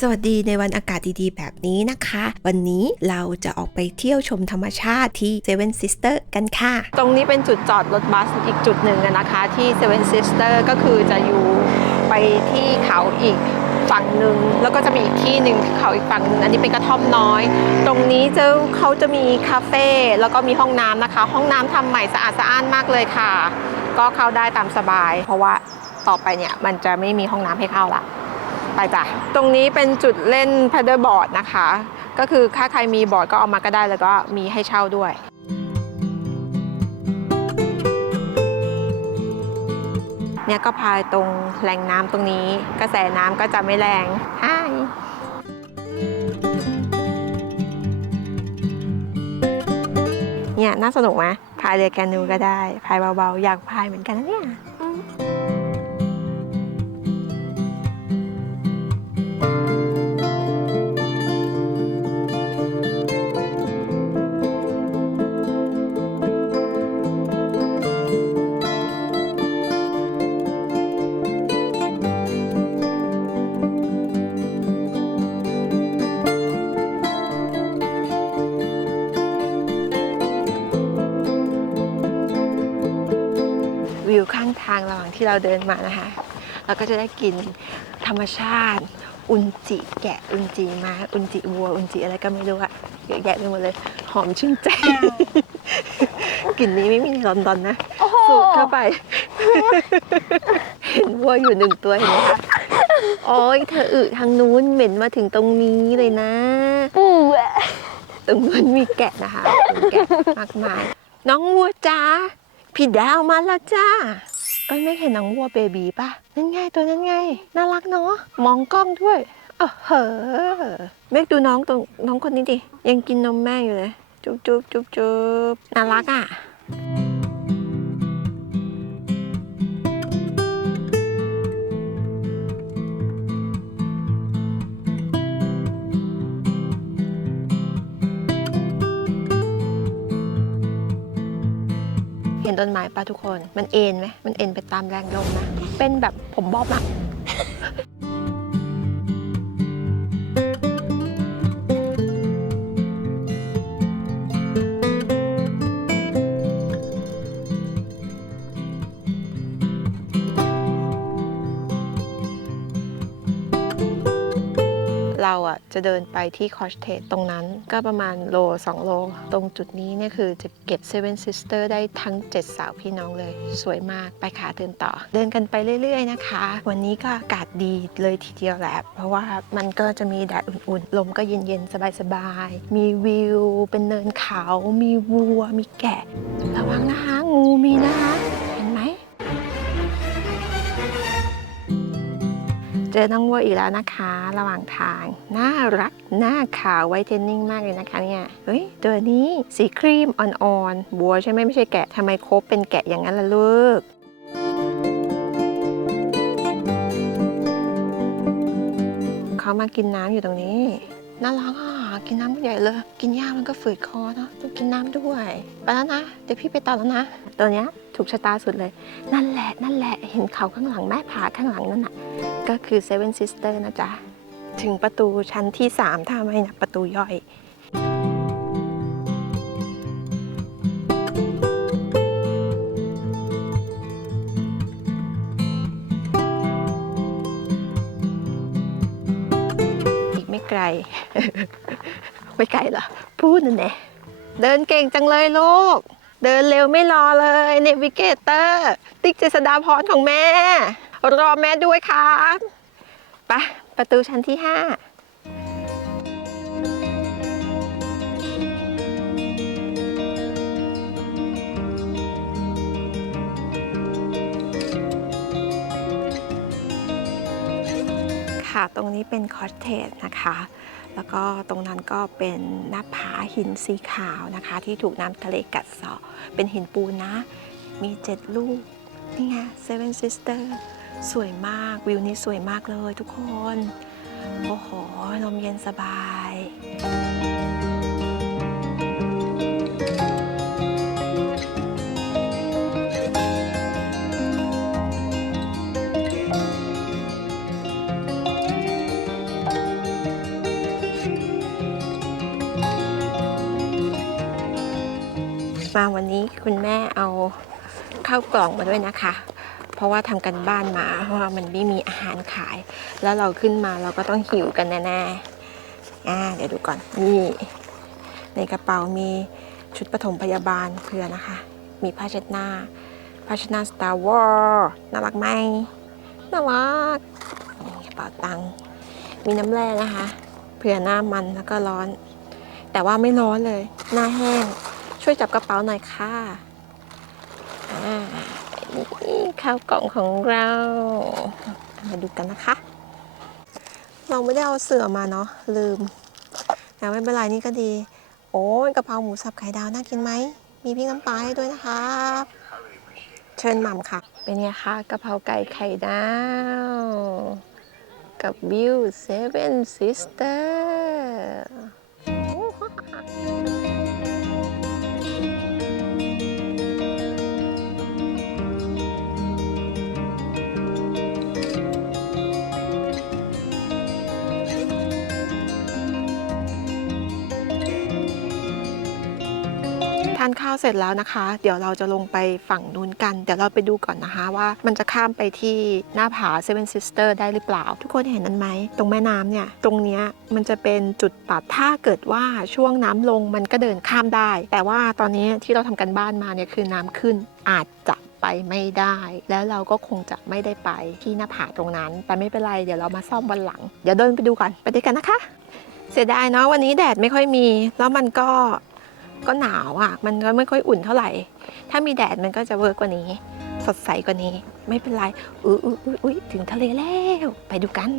สวัสดีในวันอากาศดีๆ แบบนี้นะคะ วันนี้เราจะออกไปเที่ยวชมธรรมชาติที่ Seven Sister กันค่ะ ตรงนี้เป็นจุดจอดรถบัสอีกจุดหนึ่งนะคะที่ Seven Sister ก็คือจะอยู่ไปที่เขาอีกฝั่งหนึ่งแล้วก็จะมีอีกที่หนึ่งเขาอีกฝั่งหนึ่งอันนี้เป็นกระท่อมน้อย ตรงนี้จะเขาจะมีคาเฟ่แล้วก็มีห้องน้ำนะคะ ห้องน้ำทำใหม่สะอาดสะอ้านมากเลยค่ะ ก็เข้าได้ตามสบาย เพราะว่าต่อไปเนี่ยมันจะไม่มีห้องน้ำให้เข้าละ ไปจ้ะ ตรงนี้เป็นจุดเล่น paddleboard นะคะ ก็คือถ้าใครมีบอร์ดก็เอามาก็ได้แล้วก็มีให้เช่าด้วยเนี่ยก็พายตรงแหล่งน้ำตรงนี้ กระแสน้ำก็จะไม่แรงฮายเนี่ยน่าสนุกไหมพายเรือแคนูก็ได้ พายเบาๆ อยากพายเหมือนกันนะเนี่ย ทางระหว่างที่เราเดินมานะคะ เราก็จะได้กินธรรมชาติ อุนจิแกะอุนจิมา อุนจิวัว อุนจิอะไรก็ไม่รู้อะเยอะแยะไปหมดเลย หอมชื่นใจ กลิ่นนี้ไม่มีในลอนดอนนะสูดเข้าไป เห็นวัวอยู่หนึ่งตัวเห็นไหมคะโอ้ยเธออึทางนู้นเหม็นมาถึงตรงนี้เลยนะ ปูอะตรงนู้นมีแกะนะคะมีแกะมากมาย น้องวัวจ้าพี่ดาวมาแล้วจ้า ก็ไม่เห็นน้องวัวเบบีป่ะ นั่นไงตัวนั้นไง น่ารักเนาะ มองกล้องด้วยเออเหอะเมกดูน้องตรงน้องคนนี้ดิ ยังกินนมแม่อยู่เลย จุ๊บจุ๊บจุ๊บจุ๊บน่ารักอะ ต้นไม้ป่ะทุกคน มันเอ็นไหมมันเอ็นไปตามแรงลมนะ เป็นแบบผมบอบอะ เราอะจะเดินไปที่คอชเทสตรงนั้นก็ประมาณโล 2 โล ตรงจุดนี้เนี่ยคือจะเก็บ Seven Sister ได้ทั้ง 7 สาวพี่น้องเลย สวยมากไปขาเดินต่อ เดินกันไปเรื่อย ๆ นะคะ วันนี้ก็อากาศดีเลยทีเดียวแหละ เพราะว่ามันก็จะมีแดดอุ่นๆ ลมก็เย็นๆ สบายๆ มีวิว เป็นเนินเขา มีวัว มีแกะ ระวังนะคะงูมีนะคะ เจอน้องวัวอีกแล้วนะคะ ระหว่างทาง น่ารัก หน้าขาวไวท์เทนนิ่งมากเลยนะคะเนี่ยเฮ้ย ตัวนี้สีครีมอ่อนๆบัวใช่ไหมไม่ใช่แกะทำไมโคบเป็นแกะอย่างนั้นล่ะลูกเขามากินน้ำอยู่ตรงนี้ น่ารักอะ กินน้ำใหญ่เลย กินหญ้ามันก็ฝืดคอเนาะต้องกินน้ำด้วย ไปแล้วนะ เดี๋ยวพี่ไปต่อแล้วนะ ตัวเนี้ยถูกชะตาสุดเลย นั่นแหละนั่นแหละเห็นเขาข้างหลังแม่ผาข้างหลังนั่นน่ะ ก็คือ Seven Sister นะจ๊ะ ถึงประตูชั้นที่ 3 ถ้าไม่นับประตูย่อยอีกไม่ไกล ไม่ไกลเหรอ พูดนั่นแหละเดินเก่งจังเลยลูก เดินเร็วไม่รอเลยเนวิเกเตอร์ ติ๊กเจษดาพรของแม่ รอแม่ด้วยครับไปะประตูชั้นที่5ค่ะ ตรงนี้เป็นคอสเทจนะคะ แล้วก็ตรงนั้นก็เป็นหน้าผาหินสีขาวนะคะ ที่ถูกน้ำทะเลกัดเซาะเป็นหินปูนนะ มีเจ็ดลูก นี่ไง Seven Sister สวยมากวิวนี้สวยมากเลยทุกคน โอ้โหลมเย็นสบาย มาวันนี้คุณแม่เอาข้าวกล่องมาด้วยนะคะ เพราะว่าทำกันบ้านมาเพราะว่ามันไม่มีอาหารขาย แล้วเราขึ้นมาเราก็ต้องหิวกันแน่ๆอ่าเดี๋ยวดูก่อนนี่ในกระเป๋ามีชุดปฐมพยาบาลเพื่อนะคะ มีผ้าเช็ดหน้าผ้าเช็ดหน้า Star Wars น่ารักไหมน่ารักกระเป๋าตังค์มีน้ำแร่นะคะเผื่อหน้ามันแล้วก็ร้อน แต่ว่าไม่ร้อนเลย หน้าแห้ง ช่วยจับกระเป๋าหน่อยค่ะนี่ข้าวกล่องของเรา มาดูกันนะคะ เราไม่ได้เอาเสือมาเนาะลืม แต่ไม่เป็นไรนี่ก็ดี โอ้ยกะเพราหมูสับไข่ดาวน่ากินไหม มีพริกน้ำปลาให้ด้วยนะครับเชิญหม่ำค่ะ เป็นไงคะกะเพราไก่ไข่ดาว กับวิวเซเว่นซิสเตอร์ สร็จแล้วนะคะ เดี๋ยวเราจะลงไปฝั่งนู้นกัน เดี๋ยวเราไปดูก่อนนะคะว่ามันจะข้ามไปที่หน้าผา Seven Sister ได้หรือเปล่า ทุกคนเห็นนั้นไหม ตรงแม่น้ำเนี่ย ตรงเนี้ยมันจะเป็นจุดตัดถ้าเกิดว่าช่วงน้ำลงมันก็เดินข้ามได้ แต่ว่าตอนนี้ที่เราทำกันบ้านมาเนี่ยคือน้ำขึ้นอาจจะไปไม่ได้ แล้วเราก็คงจะไม่ได้ไปที่หน้าผาตรงนั้น แต่ไม่เป็นไร เดี๋ยวเรามาซ่อมวันหลัง เดี๋ยวเดินไปดูก่อนไปด้วยกันนะคะ เสียดายเนาะวันนี้แดดไม่ค่อยมี แล้วมันก็ ก็หนาวอะ มันก็ไม่ค่อยอุ่นเท่าไหร่ ถ้ามีแดดมันก็จะเวิร์กกว่านี้ สดใสกว่านี้ ไม่เป็นไรอุ้ยอุ้ยอุ้ยอุ้ยถึงทะเลแล้ว ไปดูกัน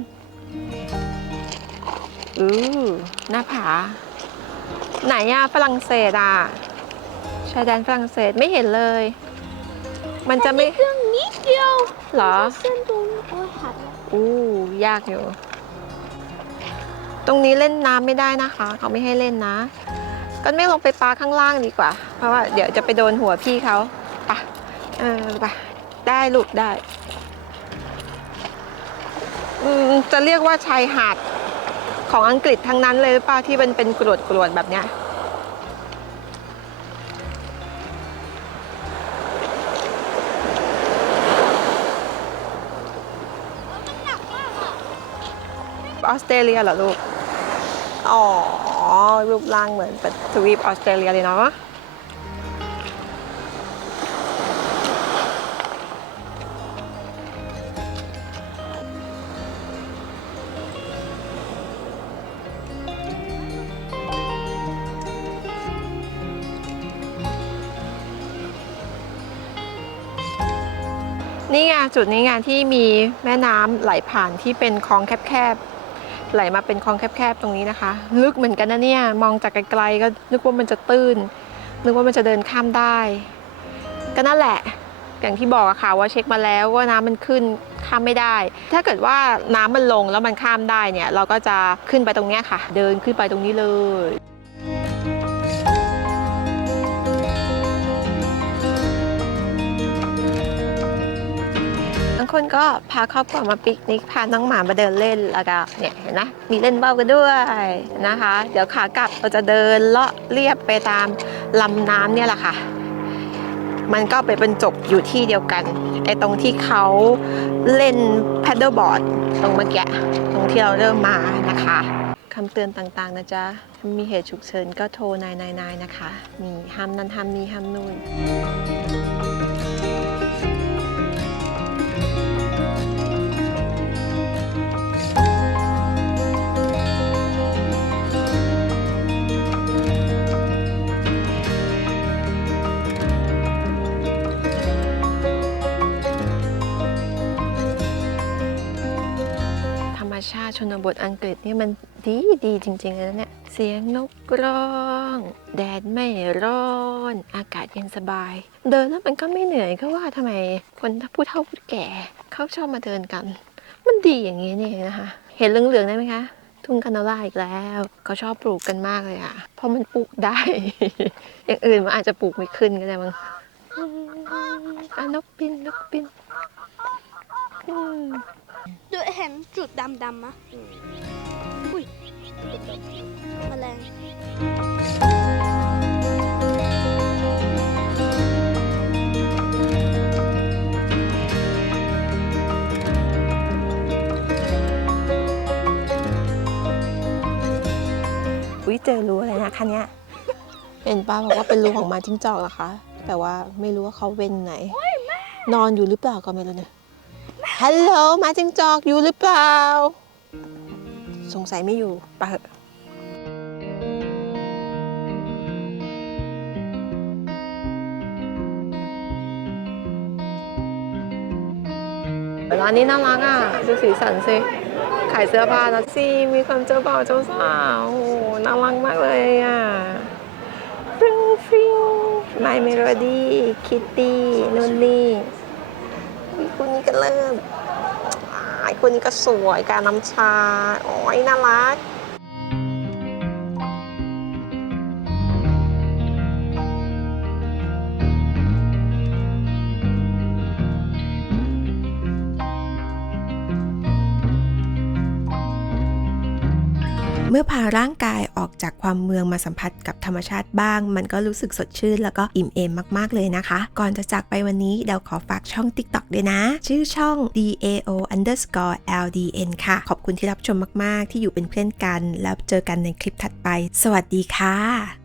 อือหน้าผา ไหนอะฝรั่งเศสอะชายแดนฝรั่งเศสไม่เห็นเลย มันจะไม่เครื่องนิดเดียวเหรอเส้นตรงโอ้ยหักแล้วอู้ยากอยู่ ตรงนี้เล่นน้ำไม่ได้นะคะ เขาไม่ให้เล่นนะ ก็ไม่ลงไปปลาข้างล่างดีกว่า เพราะว่าเดี๋ยวจะไปโดนหัวพี่เขาปะเออปะได้ลูกได้จะเรียกว่าชายหาดของอังกฤษทั้งนั้นเลยหรือเปล่าที่มันเป็นกรวดกรวดแบบเนี้ยออสเตรเลียเหรอลูก อ๋อ รูปร่างเหมือนเป็นทวีปออสเตรเลียเลยเนาะนี่ไงจุดนี้ไงที่มีแม่น้ำไหลผ่านที่เป็นคลองแคบๆ ไหลมาเป็นคลองแคบๆตรงนี้นะคะ ลึกเหมือนกันนะเนี่ย มองจากไกลๆก็นึกว่ามันจะตื้น นึกว่ามันจะเดินข้ามได้ ก็นั่นแหละ อย่างที่บอกอะค่ะว่าเช็คมาแล้วว่าน้ำมันขึ้นข้ามไม่ได้ ถ้าเกิดว่าน้ำมันลงแล้วมันข้ามได้เนี่ย เราก็จะขึ้นไปตรงนี้ค่ะ เดินขึ้นไปตรงนี้เลย คนก็พาครอบครัวมาปิกนิกพาน้องหมามาเดินเล่นแล้วก็เนี่ยเห็นนะมีเล่นเบ้ากันด้วยนะคะ เดี๋ยวขากลับเราจะเดินเลาะเรียบไปตามลำน้ำเนี่ยแหละค่ะ มันก็ไปบรรจบอยู่ที่เดียวกันไอ้ตรงที่เขาเล่นแพดเดิลบอร์ดตรงเมื่อกี้ตรงที่เราเริ่มมานะคะคำเตือนต่างๆนะจ๊ะ ถ้ามีเหตุฉุกเฉินก็โทรนายนายนายนะคะ มีห้ามนั้นห้ามนี้ห้ามนู่น ชาติชนบทอังกฤษนี่มันดีดีจริงๆนะเนี่ย เสียงนกร้อง แดดไม่ร้อน อากาศเย็นสบาย เดินแล้วมันก็ไม่เหนื่อยก็ว่าทำไมคนผู้เฒ่าผู้แก่เขาชอบมาเดินกัน มันดีอย่างนี้นี่เองนะคะ เห็นเหลืองๆได้ไหมคะทุ่งคานาล่าอีกแล้วเขาชอบปลูกกันมากเลยอะเพราะมันปลูกได้ อย่างอื่นมันอาจจะปลูกไม่ขึ้นก็ได้มั้งอืมอะนกบินนกบิน อืม จุเห็นจุดดำดำมะอุ้ยแมลงอุ้ยเจอรู้เลยนะคันเนี้ยเห็นป้าบอกว่าเป็นรูของหมาจิ้งจอกเหรอคะ แต่ว่าไม่รู้ว่าเขาเว้นไหน นอนอยู่หรือเปล่าก็ไม่รู้เนี่ย ฮัลโหลมาจิงจอกอยู่หรือเปล่า สงสัยไม่อยู่ปะเหอะร้านนี้น่ารักอะ ดูสีสันสิ ขายเสื้อผ้านะสิมีความเจ้าบ่าวเจ้าสาวโอ้น่ารักมากเลยอะฟริ้งฟริ้งไมเมโลดี้คิตตี้นุ่นนี่ คนนี้ก็เลิศอ้คนนี้ก็สวยการน้ำชา โอ้ยน่ารัก มื่อพาร่างกายออกจากความเมืองมาสัมผัสกับธรรมชาติบ้าง มันก็รู้สึกสดชื่นแล้วก็อิ่มเอมมากๆเลยนะคะ ก่อนจะจากไปวันนี้เดาขอฝากช่อง TikTok ด้วยนะ ชื่อช่อง dao underscore ldn ค่ะ ขอบคุณที่รับชมมากๆ ที่อยู่เป็นเพื่อนกัน แล้วเจอกันในคลิปถัดไป สวัสดีค่ะ